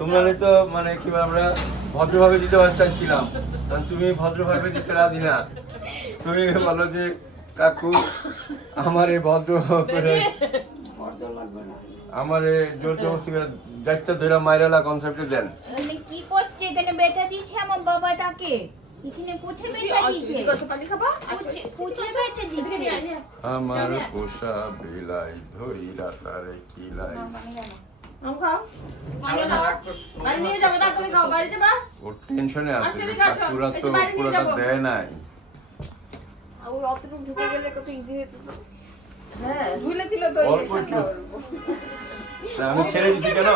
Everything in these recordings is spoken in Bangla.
তোমরা তো মানে কি আমরা ভদ্রভাবে দিতে চাইছিলাম। কারণ তুমি ভদ্রভাবে দিতে রাজি না। তুমি বলো যে কাকু আমার এই ভদ্র করে আমার এই জোর জবরদস্তি করে দায়িত্ব ধরে মাইরালা কনসেপ্টে দেন। মানে কি করছে? এখানে বেটা দিয়েছে আমার বাবা তাকে। এখানে কোঠে বেটা দিয়েছে? কোঠে- কোঠে বেটা দিয়েছে? আমার পোষা বিলাই ধইরা তারে কিলাই ওর টেনশনে আছে আসলে যে কাজ সব। কাকুরা এই তো যে বাড়ি নিয়ে পুরোটা যাব। দেয় নাই। অল্প আমি ছেড়ে দিছি কেন?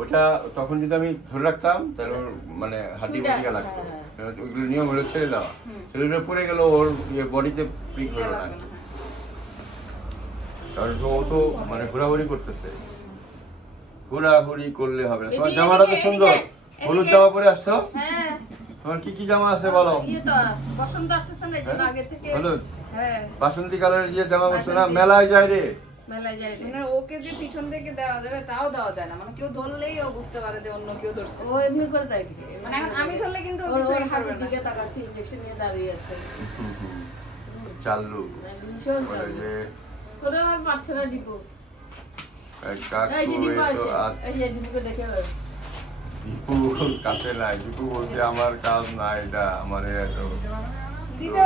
ওটা তখন যদি আমি ধরে রাখতাম তাহলে ওর মানে হাঁটি বুটিকা লাগতো। ওইগুলো নিয়ম হলো ছেড়ে দেওয়া দিলে পড়ে গেল ওর ইয়ে বডিতে প্রিক হলো না। কারণ ও তো মানে ঘোরাঘুরি করতেছে। ঘোরাঘুরি করলে হবে না। তোমার জামাটা তো সুন্দর। হলুদ জামা পরে আসছো? হ্যাঁ। তোমার কি কি জামা আছে বলো? ইয়ে তো বসন্ত আসতেছে না এই জন্য আগে থেকে হলুদ? হ্যাঁ। বাসন্তী কালারের যে জামা বলছো না মেলায় যায় রে। মেলায় যায় রে। মানে ওকে যে পিছন থেকে দেওয়া যাবে তাও দেওয়া যায় না। মানে কেউ ধরলেই ও বুঝতে পারে যে অন্য কেউ ধরছে। ও এমনি করে দেয় মানে এখন আমি ধরলে কিন্তু ওর হাতের দিকে তাকাচ্ছে ইঞ্জেকশন নিয়ে দাঁড়িয়ে আছে। ভীষণ চালু। যে তোরা আর পারছে না ডিপু। দীপু কাছে নাই দীপু বলছে আমার কাজ নাই এটা আমার এত দিতে